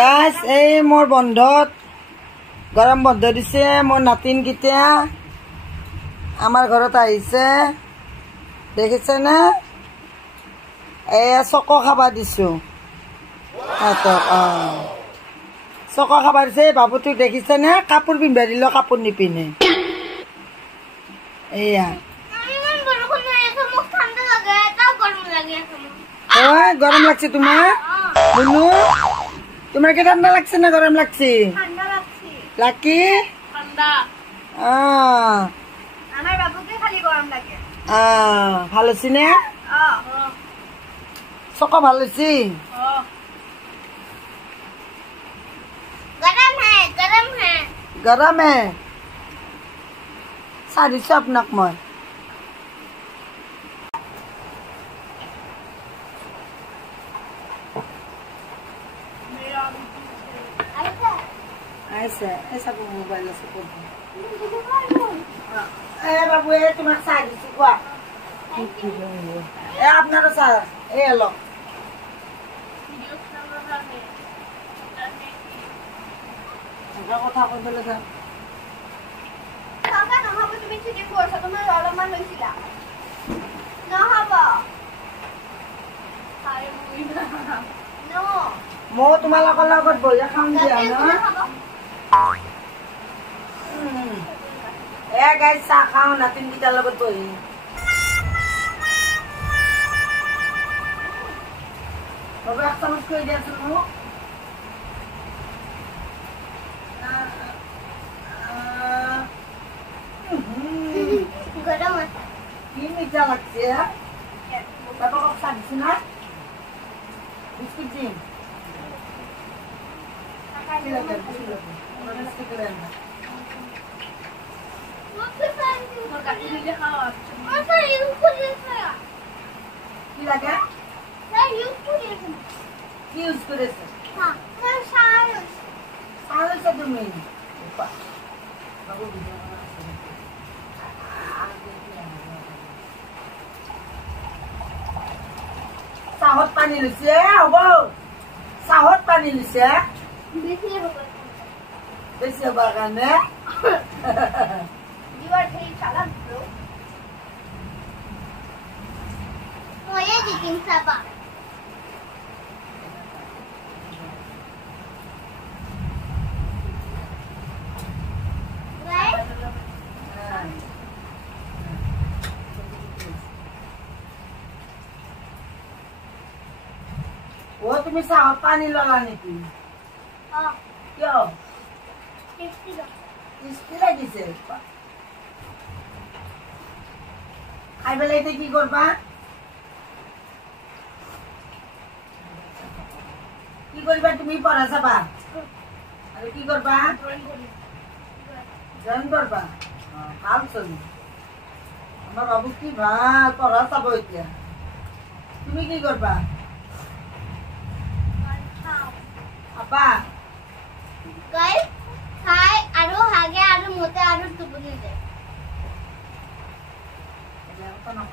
Guys এই মোৰ বন্ধত গৰম বন্ধ দিছে মোৰ নাতিন কেতিয়া আমাৰ ঘৰত আহিছে দেখিছে না চক খাবা দিছো চক খাবা দিছে বাবুটোক দেখিছে না কাপোৰ পিন্ধা দিলে কাপোৰ নিপিন্ধে এয়া গরম লাগছে তোমার বুনু তোমার কি ঠান্ডা লাগছে না গরম লাগছে লাকি আমার বাবুকে খালি গরম লাগে ভালো আছি না চক ভালো আছি গরম হে চাহ দিছো আপোনাক মই ऐसा मोबाइल से बाबू तुम्हारे साड़ी सीखवा अपना लो কথা কৈ পেলাই যা নহ'ব তুমি ঠিক কৰিছা তোমাৰ অলপমান লৈছিলা নহ'ব মই তোমালোকৰ লগত বহি খাম দিয়া ন গাই চাহ খাওঁ নাতিন কেইটাৰ লগত বহি বাবু এক চামুচ কৰি দিয়াচোন মোক কি মিঠা লাগছে বাবাকক চাহ দিছো না বিস্কুট দিম কি লাগে কি ইউজ করেছে তুমি চাহত পানী লৈছে হ'ব চাহত পানী লৈছে বেছি হবার কাৰণে You are very chalak, bro. Oh, yeah, you can saba. Right? वो तुम्ही साहब पानी लगा नेकी Oh. क्यों Tasty. टेस्टी লাগিছে খাই পেলাইতে কি করবা কি করবা তুমি পড়া যাবা আর কি করবা জয়েন করবা ভাল চলি আমার বাবু কি ভাল পড়া যাব এতিয়া তুমি কি করবা আপা Guys, hi, aru hage aru mote aru tupuni de. Apa nak?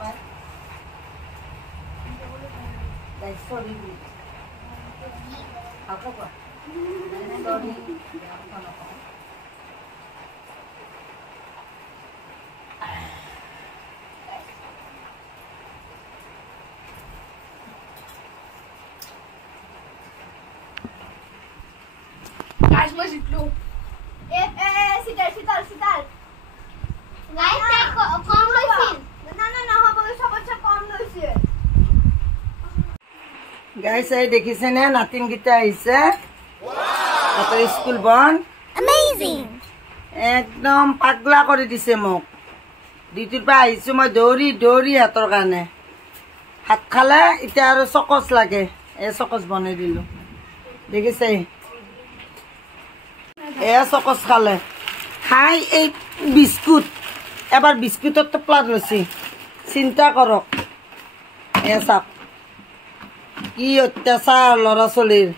Guys, sorry. Apa apa? Sorry. Apa nak? Guys, mas itu. Sitar. Guys, saya kom loisin. Na, hobo sabotse kom loisin. Guys, এই দেখিছে নে নাতিন গিটা আহিছে wow school বন Amazing. একদম পাগলা কৰি দিছে মোক ডিউটিৰ পৰা আহিছো মই দৌৰি হাতৰ কাৰণে হাত খালে এতিয়া আৰু চকচ লাগে এই চকচ বনাই দিলো দেখিছে চকচ খালে খাই এই বিস্কুট এবাৰ বিস্কুটৰ টোপলা লৈছি চিন্তা কৰক চাওক কি অত্যাচাৰ ল'ৰা ছোৱালীৰ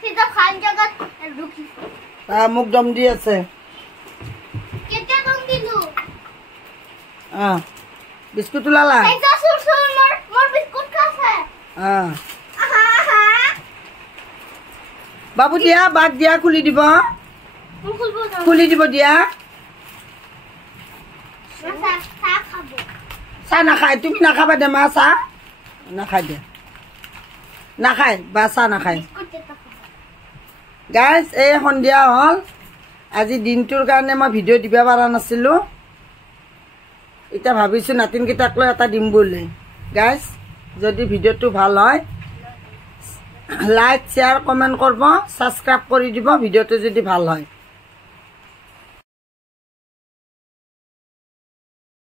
Sita khan jagat ruki. মোক দম দি আছে Kete dom dilu. बिस्कुट लाला ऐसा सुर सुर मोर मोर बिस्कुट का है हां हां বাবু দিয়া বাঘ দিয়া খুলি দিব মই খুলব যাও খুলি দিব দিয়া না চা খাবো চাহ নাখায় তুমি নাখাবা দে মা চাহ নাখায় দে নাখায় বা চাহ নাখায় বিস্কুট এটা খাবো গাইজ এই সন্ধিয়া হ'ল আজি দিনটোৰ কাৰণে মই ভিডিঅ' দিব পৰা নাছিলোঁ এতিয়া ভাবিছোঁ নাতিনকেইটাক লৈ এটা দিম বুলি গাইজ যদি ভিডিঅ'টো ভাল হয় লাইক শ্বেয়াৰ কমেণ্ট কৰিব ছাবস্ক্ৰাইব কৰি দিব ভিডিঅ'টো যদি ভাল হয়